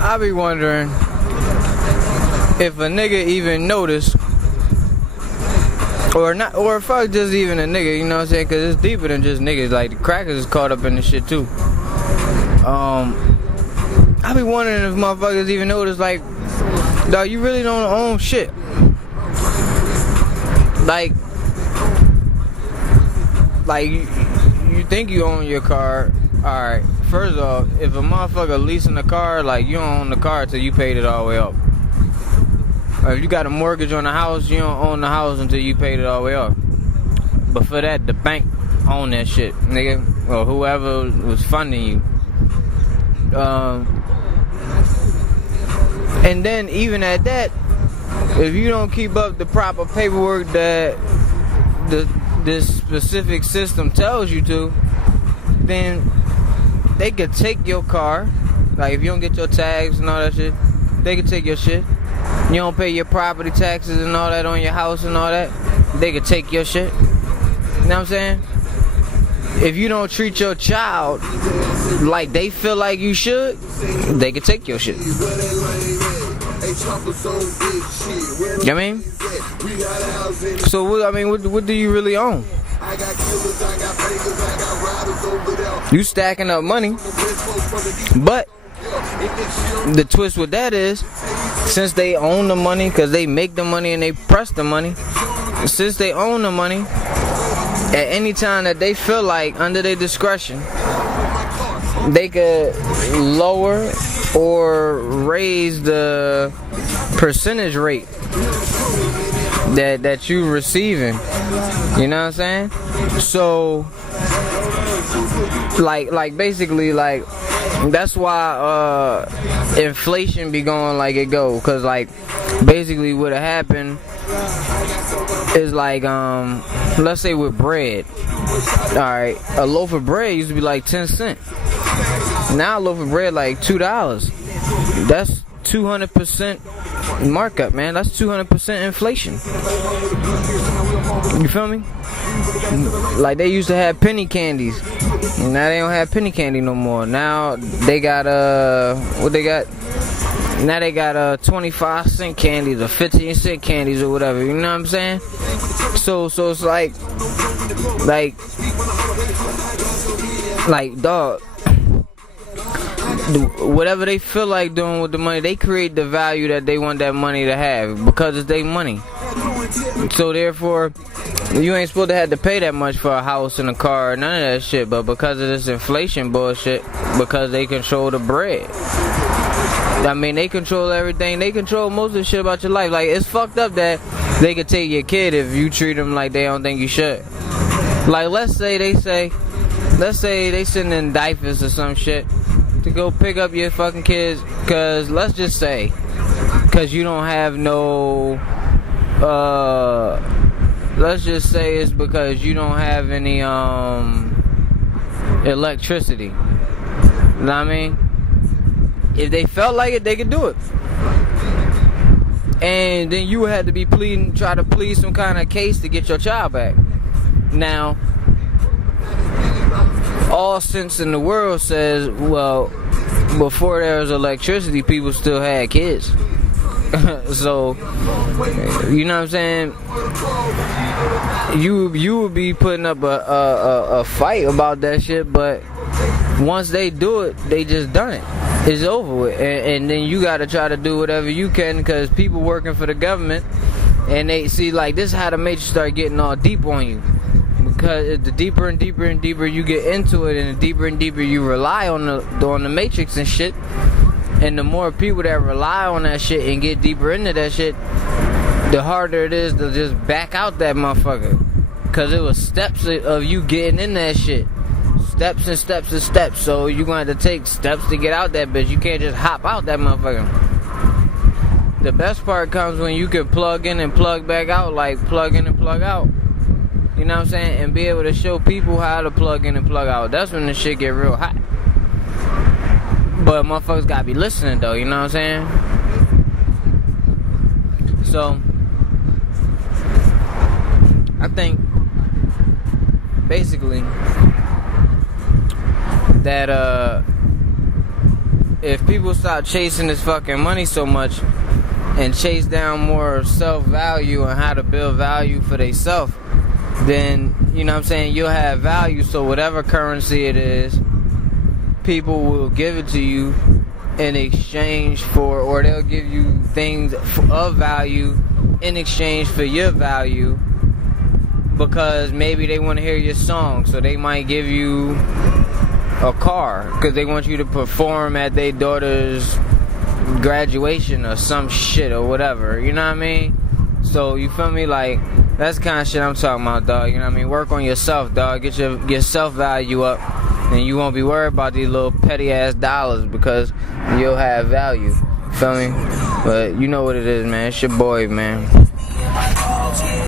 I be wondering if a nigga even noticed, or not, or fuck just even a nigga, you know what I'm saying? Cause it's deeper than just niggas. Like the crackers is caught up in this shit too. I be wondering if motherfuckers even notice, like, dog, you really don't own shit. Like you think you own your car. Alright, first off, if a motherfucker leasing a car, like, you don't own the car till you paid it all the way up. Or if you got a mortgage on the house, you don't own the house until you paid it all the way up. But for that, the bank own that shit, nigga. Or whoever was funding you. And then even at that, if you don't keep up the proper paperwork that this specific system tells you to, then they could take your car. Like if you don't get your tags and all that shit, they could take your shit. You don't pay your property taxes and all that on your house and all that, they could take your shit. You know what I'm saying? If you don't treat your child like they feel like you should, they could take your shit. You know what I mean? So what do you really own? You stacking up money, but the twist with that is, since they own the money, because they make the money and they press the money, since they own the money, at any time that they feel like, under their discretion, they could lower or raise the percentage rate that you receiving. You know what I'm saying? So like basically, like, that's why inflation be going like it go, cause like basically what happened is, like, let's say with bread, alright, a loaf of bread used to be like 10 cents. Now a loaf of bread like $2. That's 200% markup, man. That's 200% inflation. You feel me? Like, they used to have penny candies. Now they don't have penny candy no more. Now they got what they got? Now they got 25-cent candies or 15-cent candies or whatever. You know what I'm saying? So it's like dog, whatever they feel like doing with the money, they create the value that they want that money to have, because it's their money. So therefore, you ain't supposed to have to pay that much for a house and a car, none of that shit. But because of this inflation bullshit, because they control the bread, I mean, they control everything. They control most of the shit about your life. Like, it's fucked up that they could take your kid if you treat them like they don't think you should. Like, let's say they send in diapers or some shit to go pick up your fucking kids, cause let's just say, cause you don't have no, let's just say it's because you don't have any electricity. You know what I mean? If they felt like it, they could do it. And then you had to be try to plead some kind of case to get your child back. Now, all sense in the world says, well, before there was electricity, people still had kids. So, you know what I'm saying? You would be putting up a fight about that shit, but once they do it, they just done it. It's over with. And then you gotta try to do whatever you can, because people working for the government, and they see, like, this is how the Matrix start getting all deep on you. Because the deeper and deeper and deeper you get into it, and the deeper and deeper you rely on the Matrix and shit, and the more people that rely on that shit and get deeper into that shit, the harder it is to just back out that motherfucker. Because it was steps of you getting in that shit. Steps and steps and steps. So you're going to have to take steps to get out that bitch. You can't just hop out that motherfucker. The best part comes when you can plug in and plug back out, like plug in and plug out. You know what I'm saying? And be able to show people how to plug in and plug out. That's when the shit get real hot. But motherfuckers gotta be listening though, you know what I'm saying? So, I think basically that if people stop chasing this fucking money so much and chase down more self-value and how to build value for themselves, then, you know what I'm saying, you'll have value. So whatever currency it is, people will give it to you in exchange for, or they'll give you things of value in exchange for your value, because maybe they want to hear your song, so they might give you a car because they want you to perform at their daughter's graduation or some shit or whatever, you know what I mean? So you feel me? Like, that's the kind of shit I'm talking about, dog. You know what I mean? Work on yourself, dog. Get your self value up, and you won't be worried about these little petty ass dollars, because you'll have value. Feel me? But you know what it is, man. It's your boy, man.